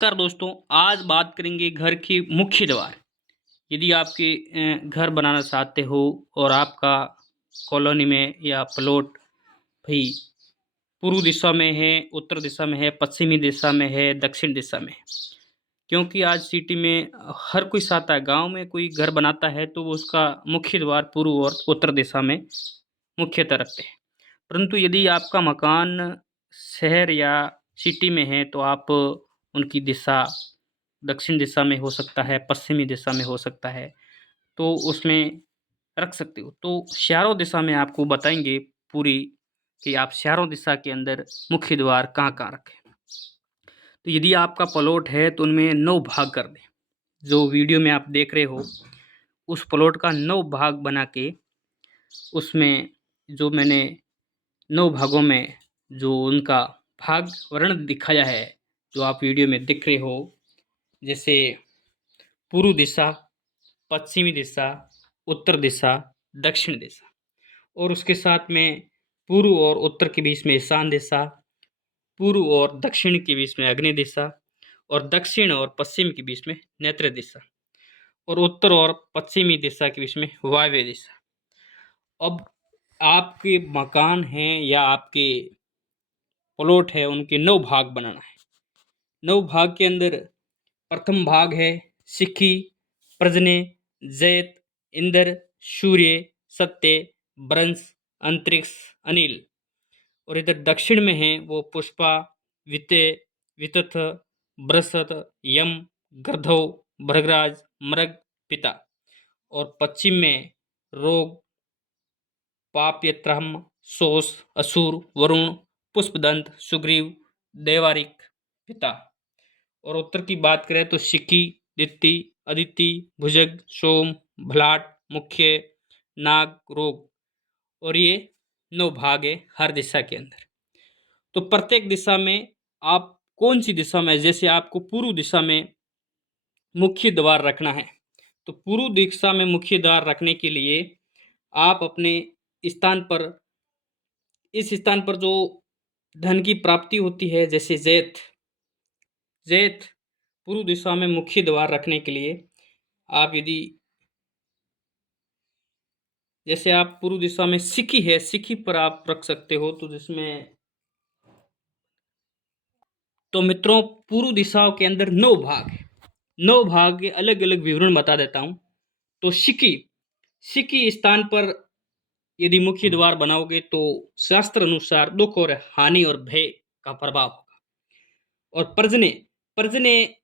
नमस्कार दोस्तों, आज बात करेंगे घर की मुख्य द्वार। यदि आपके घर बनाना चाहते हो और आपका कॉलोनी में या प्लॉट भई पूर्व दिशा में है, उत्तर दिशा में है, पश्चिमी दिशा में है, दक्षिण दिशा में है। क्योंकि आज सिटी में हर कोई चाहता है, गाँव में कोई घर बनाता है तो वो उसका मुख्य द्वार पूर्व और उत्तर दिशा में मुख्यतः रखते हैं। परंतु यदि आपका मकान शहर या सिटी में है तो आप उनकी दिशा दक्षिण दिशा में हो सकता है, पश्चिमी दिशा में हो सकता है, तो उसमें रख सकते हो। तो चारों दिशा में आपको बताएँगे पूरी कि आप चारों दिशा के अंदर मुख्य द्वार कहाँ-कहाँ रखें। तो यदि आपका प्लॉट है तो उनमें 9 भाग कर दें। जो वीडियो में आप देख रहे हो, उस प्लॉट का 9 भाग बना के उसमें जो मैंने 9 भागों में जो उनका भाग वर्ण दिखाया है, जो आप वीडियो में देख रहे हो, जैसे पूर्व दिशा, पश्चिमी दिशा, उत्तर दिशा, दक्षिण दिशा और उसके साथ में पूर्व और उत्तर के बीच में ईशान दिशा, पूर्व और दक्षिण के बीच में अग्नि दिशा और दक्षिण और पश्चिम के बीच में नेत्र दिशा और उत्तर और पश्चिमी दिशा के बीच में वायव्य दिशा। अब आपके मकान हैं या आपके प्लॉट है, उनके 9 भाग बनाना है। 9 भाग के अंदर प्रथम भाग है सिक्की, प्रजने, जैत, इंद्र, सूर्य, सत्य, ब्रंश, अंतरिक्ष, अनिल। और इधर दक्षिण में है वो पुष्पा, वित्ते, वितथ, बृहस्पत, यम, गर्धव, भृगराज, मृग, पिता। और पश्चिम में रोग, पापयत्रहम, सोस, असुर, वरुण, पुष्पदंत, सुग्रीव, देवारिक, पिता। और उत्तर की बात करें तो शिकी, दित्ति, अदिति, भुजग, सोम, भलाट, मुख्य, नाग, रोग। और ये 9 भाग है हर दिशा के अंदर। तो प्रत्येक दिशा में आप कौन सी दिशा में, जैसे आपको पूर्व दिशा में मुख्य द्वार रखना है, तो पूर्व दिशा में मुख्य द्वार रखने के लिए आप अपने स्थान पर, इस स्थान पर जो धन की प्राप्ति होती है, जैसे जैत, जैत पूर्व दिशा में मुख्य द्वार रखने के लिए आप यदि, जैसे आप पूर्व दिशा में सिक्की है, सिक्की पर आप रख सकते हो। तो जिसमें तो मित्रों, पूर्व दिशाओं के अंदर 9 भाग है। 9 भाग के अलग-अलग विवरण बता देता हूँ। तो सिक्की, सिक्की स्थान पर यदि मुख्य द्वार बनाओगे तो शास्त्र अनुसार दुख और हानि और भय का प्रभाव होगा। और पर्जन्य, पर्जन्य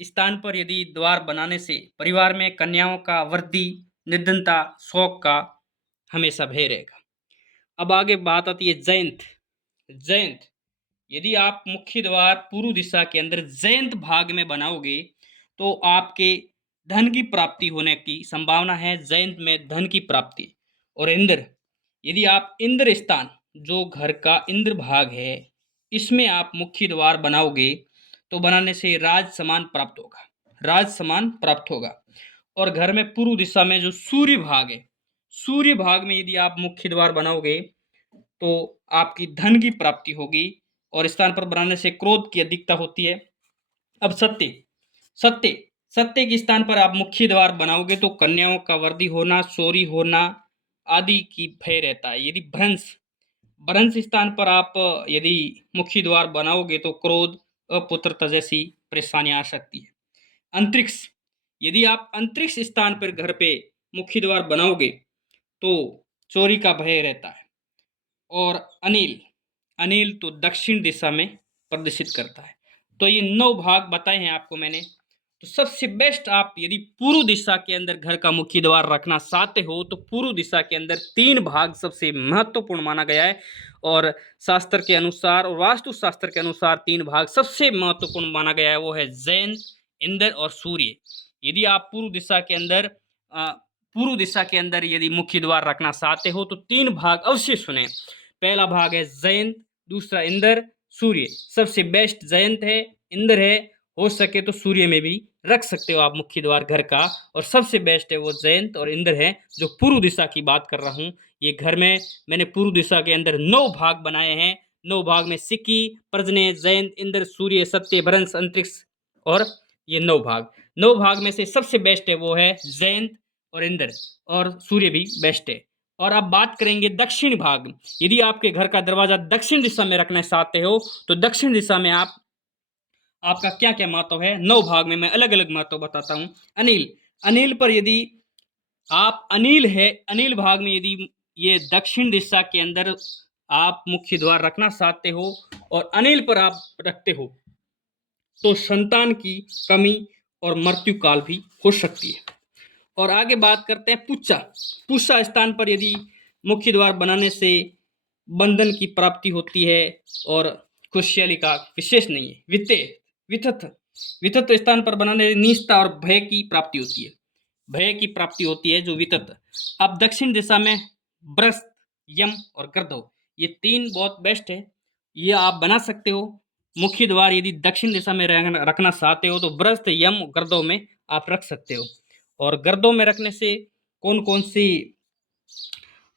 स्थान पर यदि द्वार बनाने से परिवार में कन्याओं का वृद्धि, निर्धनता, शोक का हमेशा भय रहेगा। अब आगे बात आती है जयंत। जयंत, यदि आप मुख्य द्वार पूर्व दिशा के अंदर जयंत भाग में बनाओगे तो आपके धन की प्राप्ति होने की संभावना है। जयंत में धन की प्राप्ति। और इंद्र, यदि आप इंद्र स्थान, जो घर का इंद्र भाग है, इसमें आप मुख्य द्वार बनाओगे तो बनाने से राज सम्मान प्राप्त होगा, राज सम्मान प्राप्त होगा। और घर में पूर्व दिशा में जो सूर्य भाग है, सूर्य भाग में यदि आप मुख्य द्वार बनाओगे तो आपकी धन की प्राप्ति होगी। और स्थान पर बनाने से क्रोध की अधिकता होती है। अब सत्य, सत्य, सत्य के स्थान पर आप मुख्य द्वार बनाओगे तो कन्याओं का वृद्धि होना, चोरी होना आदि की भय रहता है। यदि भ्रंश, भ्रंश स्थान पर आप यदि मुख्य द्वार बनाओगे तो क्रोध, अपुत्रता जैसी परेशानियां आ सकती है। अंतरिक्ष, यदि आप अंतरिक्ष स्थान पर घर पे मुख्य द्वार बनाओगे तो चोरी का भय रहता है। और अनिल, अनिल तो दक्षिण दिशा में प्रदर्शित करता है। तो ये 9 भाग बताए हैं आपको मैंने। तो सबसे बेस्ट, आप यदि पूर्व दिशा के अंदर घर का मुख्य द्वार रखना चाहते हो तो पूर्व दिशा के अंदर 3 भाग सबसे महत्वपूर्ण माना गया है। और शास्त्र के अनुसार और वास्तु शास्त्र के अनुसार 3 भाग सबसे महत्वपूर्ण माना गया है, वो है जैन, इंद्र और सूर्य। यदि आप पूर्व दिशा के अंदर पूर्व दिशा के अंदर यदि मुख्य द्वार रखना चाहते हो तो 3 भाग अवश्य सुने। पहला भाग है जयंत, दूसरा इंद्र, सूर्य। सबसे बेस्ट जयंत है, इंद्र है, हो सके तो सूर्य में भी रख सकते हो आप मुख्य द्वार घर का। और सबसे बेस्ट है वो जयंत और इंद्र है, जो पूर्व दिशा की बात कर रहा हूँ। ये घर में मैंने पूर्व दिशा के अंदर 9 भाग बनाए हैं। 9 भाग में सिक्की, प्रजने, जयंत, इंद्र, सूर्य, सत्य, भ्रंश, अंतरिक्ष और ये 9 भाग। 9 भाग में से सबसे बेस्ट है वो है जयंत और इंद्र, और सूर्य भी बेस्ट है। और अब बात करेंगे दक्षिण भाग। यदि आपके घर का दरवाजा दक्षिण दिशा में रखना चाहते हो तो दक्षिण दिशा में आपका क्या क्या महत्व है, 9 भाग में मैं अलग अलग महत्व बताता हूँ। अनिल, अनिल पर यदि आप अनिल है, अनिल भाग में यदि ये दक्षिण दिशा के अंदर आप मुख्य द्वार रखना चाहते हो और अनिल पर आप रखते हो तो संतान की कमी और मृत्यु काल भी हो सकती है। और आगे बात करते हैं पुच्छा। पुच्छा स्थान पर यदि मुख्य द्वार बनाने से बंधन की प्राप्ति होती है और खुशहाली का विशेष नहीं है। वित्तीय, वितथ, वितथ स्थान पर बनाने से निष्ठा और भय की प्राप्ति होती है, भय की प्राप्ति होती है जो वितत। अब दक्षिण दिशा में ब्रस्त, यम और गर्दव, ये 3 बहुत बेस्ट है, ये आप बना सकते हो। मुख्य द्वार यदि दक्षिण दिशा में रखना चाहते हो तो ब्रस्त, यम, गर्दव में आप रख सकते हो। और गर्दव में रखने से कौन कौन सी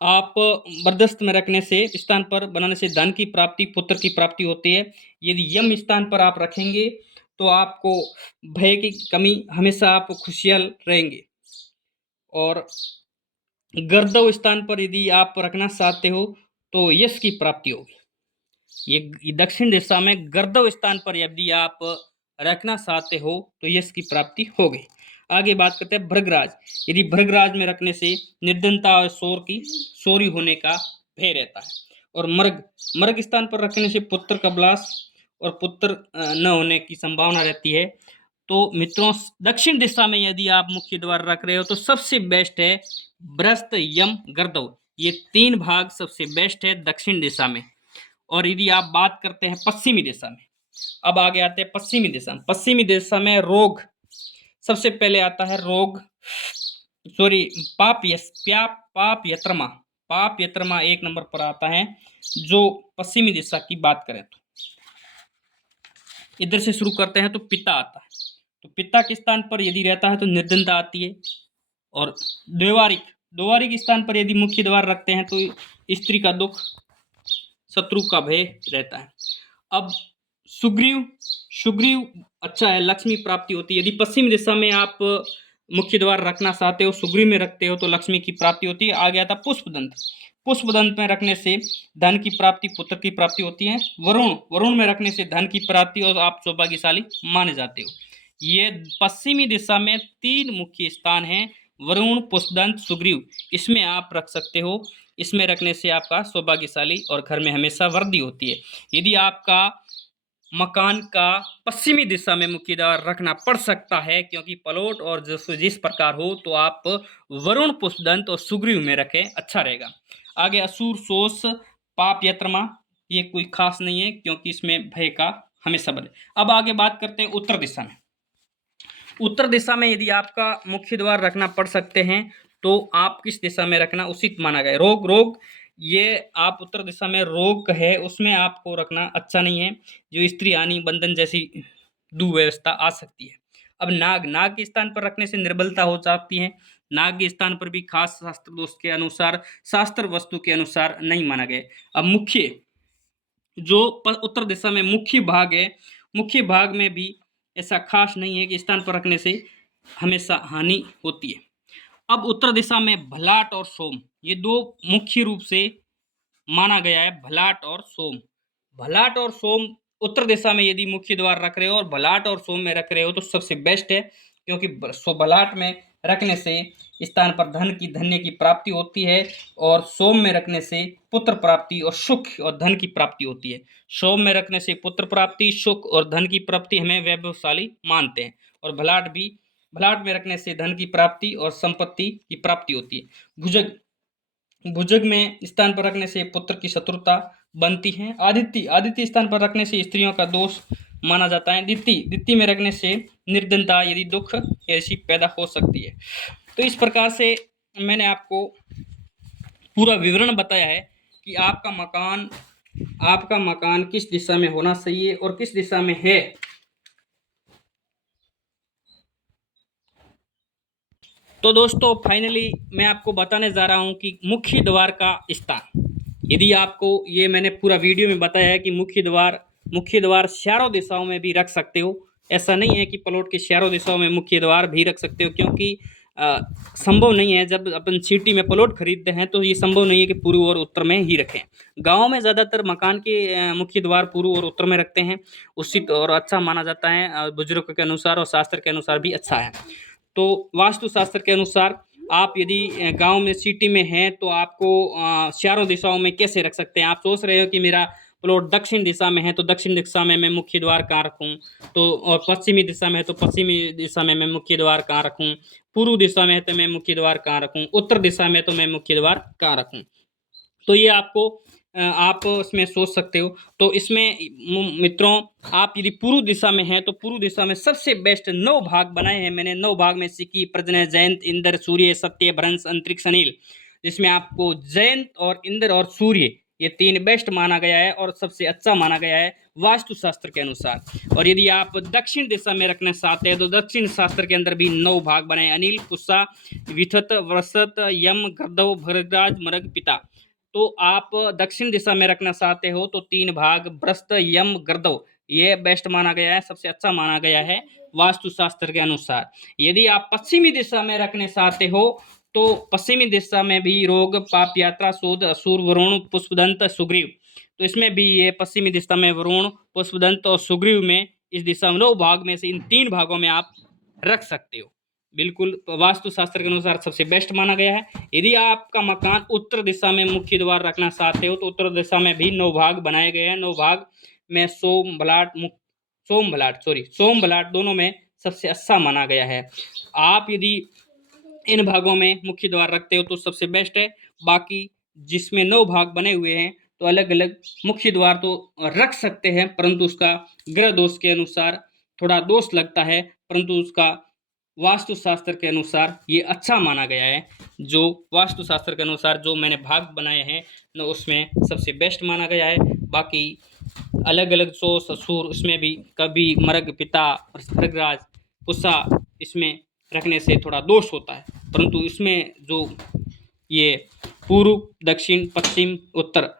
आप बर्दस्त में रखने से स्थान पर बनाने से धन की प्राप्ति, पुत्र की प्राप्ति होती है। यदि यम स्थान पर आप रखेंगे तो आपको भय की कमी, हमेशा आप खुशहाल रहेंगे। और गर्दव स्थान पर यदि आप रखना चाहते हो तो यश की प्राप्ति होगी। ये दक्षिण दिशा में गर्दव स्थान पर यदि आप रखना चाहते हो तो यश की प्राप्ति होगी। आगे बात करते हैं भृगराज। यदि भृगराज में रखने से निर्धनता और चोरी होने का भय रहता है। और मर्ग, मर्ग स्थान पर रखने से पुत्र का विलास और पुत्र न होने की संभावना रहती है। तो मित्रों, दक्षिण दिशा में यदि आप मुख्य द्वार रख रहे हो तो सबसे बेस्ट है ब्रस्त, यम, गर्दव, ये 3 भाग सबसे बेस्ट है दक्षिण दिशा में। और यदि आप बात करते हैं पश्चिमी दिशा में, अब आगे आते हैं पश्चिमी दिशा में। पश्चिमी दिशा में रोग, सबसे पहले आता है रोग, सॉरी, पाप यत्रमा, पाप यत्रमा 1 नंबर पर आता है जो पश्चिमी दिशा की बात करें तो। इधर से शुरू करते हैं तो पिता आता है, तो पिता के स्थान पर यदि रहता है तो निर्धनता आती है। और द्व्यवारिक, द्व्यवारिक स्थान पर यदि मुख्य द्वार रखते हैं तो स्त्री का दुख, शत्रु का भय रहता है। अब सुग्रीव, सुग्रीव अच्छा है, लक्ष्मी प्राप्ति होती है। यदि पश्चिम दिशा में आप मुख्य द्वार रखना चाहते हो, सुग्रीव में रखते हो तो लक्ष्मी की प्राप्ति होती है। आगे आता पुष्पदंत, पुष्पदंत में रखने से धन की प्राप्ति, पुत्र की प्राप्ति होती है। वरुण, वरुण में रखने से धन की प्राप्ति और आप सौभाग्यशाली माने जाते हो। ये पश्चिमी दिशा में 3 मुख्य स्थान हैं, वरुण, पुष्पदंत, सुग्रीव, इसमें आप रख सकते हो। इसमें रखने से आपका सौभाग्यशाली और घर में हमेशा वृद्धि होती है। यदि आपका मकान का पश्चिमी दिशा में मुख्य द्वार रखना पड़ सकता है क्योंकि प्लॉट और जिस प्रकार हो, तो आप वरुण, पुष्पदंत और सुग्रीव में रखें, अच्छा रहेगा। आगे असुर, शोष, पाप यत्रमा, ये कोई खास नहीं है क्योंकि इसमें भय का हमेशा बने। अब आगे बात करते हैं उत्तर दिशा में। उत्तर दिशा में यदि आपका मुख्य द्वार रखना पड़ सकते हैं तो आप किस दिशा में रखना उचित माना गया। रोग, रोग, ये आप उत्तर दिशा में रोग है उसमें आपको रखना अच्छा नहीं है, जो स्त्री हानि, बंधन जैसी दुर्व्यवस्था आ सकती है। अब नाग, नाग के स्थान पर रखने से निर्बलता हो जाती है। नाग के स्थान पर भी खास शास्त्र दोष के अनुसार, शास्त्र वस्तु के अनुसार नहीं माना गया। अब मुख्य, जो उत्तर दिशा में मुख्य भाग है, मुख्य भाग में भी ऐसा खास नहीं है कि स्थान पर रखने से हमेशा हानि होती है। अब उत्तर दिशा में भलाट और सोम, ये 2 मुख्य रूप से माना गया है, भलाट और सोम। भलाट और सोम उत्तर दिशा में यदि मुख्य द्वार रख रहे हो और भलाट और सोम में रख रहे हो तो सबसे बेस्ट है, क्योंकि भलाट में रखने से स्थान पर धन की, धन्य की प्राप्ति होती है और सोम में रखने से पुत्र प्राप्ति और सुख और धन की प्राप्ति होती है। सोम में रखने से पुत्र प्राप्ति, सुख और धन की प्राप्ति हमें वैभवशाली मानते हैं। और भलाट भी, भलाट में रखने से धन की प्राप्ति और संपत्ति की प्राप्ति होती है। भुजग, भुजग में स्थान पर रखने से पुत्र की शत्रुता बनती है। आदित्य, आदित्य स्थान पर रखने से स्त्रियों का दोष माना जाता है। दिति, दिति में रखने से निर्धनता यदि दुख ऐसी पैदा हो सकती है। तो इस प्रकार से मैंने आपको पूरा विवरण बताया है कि आपका मकान किस दिशा में होना चाहिए और किस दिशा में है। तो दोस्तों, फाइनली मैं आपको बताने जा रहा हूं कि मुख्य द्वार का स्थान, यदि आपको ये मैंने पूरा वीडियो में बताया है कि मुख्य द्वार चारों दिशाओं में भी रख सकते हो, ऐसा नहीं है कि प्लॉट के चारों दिशाओं में मुख्य द्वार भी रख सकते हो, क्योंकि संभव नहीं है। जब अपन सिटी में प्लॉट खरीदते हैं तो ये संभव नहीं है कि पूर्व और उत्तर में ही रखें। गांव में ज़्यादातर मकान के मुख्य द्वार पूर्व और उत्तर में रखते हैं, उचित और अच्छा माना जाता है, बुजुर्ग के अनुसार और शास्त्र के अनुसार भी अच्छा है। तो वास्तु शास्त्र के अनुसार आप यदि गांव में सिटी में हैं तो आपको चारों दिशाओं में कैसे रख सकते हैं। आप सोच रहे हो कि मेरा प्लॉट दक्षिण दिशा में है तो दक्षिण दिशा में मैं मुख्य द्वार कहाँ रखूँ, तो और पश्चिमी दिशा में है तो पश्चिमी दिशा में मैं मुख्य द्वार कहाँ रखूँ, पूर्व दिशा में है तो मैं मुख्य द्वार कहाँ रखूँ, उत्तर दिशा में तो मैं मुख्य द्वार कहाँ रखूँ। तो ये आपको आप उसमें सोच सकते हो। तो इसमें मित्रों, आप यदि पूर्व दिशा में हैं तो पूर्व दिशा में सबसे बेस्ट 9 भाग बनाए हैं मैंने। 9 भाग में सिकी, प्रजनय, जयंत, इंद्र, सूर्य, सत्य, भ्रंश, अंतरिक्ष, अनिल, जिसमें आपको जयंत और इंद्र और सूर्य ये 3 बेस्ट माना गया है और सबसे अच्छा माना गया है वास्तुशास्त्र के अनुसार। और यदि आप दक्षिण दिशा में रखना चाहते हैं तो दक्षिण शास्त्र के अंदर भी 9 भाग बनाए, अनिल, पुष्या, विथत, वसत, यम, गर्दव, भरद्वाज, मृग, पिता। तो आप दक्षिण दिशा में रखना चाहते हो तो 3 भाग बृहस्पत, यम, गर्दव ये बेस्ट माना गया है, सबसे अच्छा माना गया है वास्तुशास्त्र के अनुसार। यदि आप पश्चिमी दिशा में रखने चाहते हो तो पश्चिमी दिशा में भी रोग, पाप, यात्रा, शोध, असुर, वरुण, पुष्पदंत, सुग्रीव। तो इसमें भी ये पश्चिमी दिशा में वरुण, पुष्पदंत और सुग्रीव में इस दिशा में 9 भाग में से इन 3 भागों में आप रख सकते हो। बिल्कुल वास्तुशास्त्र के अनुसार सबसे बेस्ट माना गया है। यदि आपका मकान उत्तर दिशा में मुख्य द्वार रखना चाहते हो तो उत्तर दिशा में भी 9 भाग बनाए गए हैं। 9 भाग में सोम भलाट दोनों में सबसे अच्छा माना गया है। आप यदि इन भागों में मुख्य द्वार रखते हो तो सबसे बेस्ट है। बाकी जिसमें 9 भाग बने हुए हैं तो अलग अलग मुख्य द्वार तो रख सकते हैं, परंतु उसका ग्रह दोष के अनुसार थोड़ा दोष लगता है, परंतु उसका वास्तुशास्त्र के अनुसार ये अच्छा माना गया है। जो वास्तुशास्त्र के अनुसार जो मैंने भाग बनाए हैं न उसमें सबसे बेस्ट माना गया है। बाकी अलग अलग सो ससुर उसमें भी कभी मृग, पिता, भृगराज, पुष्या इसमें रखने से थोड़ा दोष होता है, परंतु इसमें जो ये पूर्व, दक्षिण, पश्चिम, उत्तर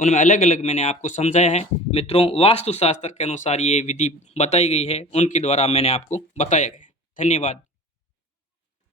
उनमें अलग अलग मैंने आपको समझाया है। मित्रों, वास्तुशास्त्र के अनुसार ये विधि बताई गई है, उनके द्वारा मैंने आपको बताया गया है। धन्यवाद।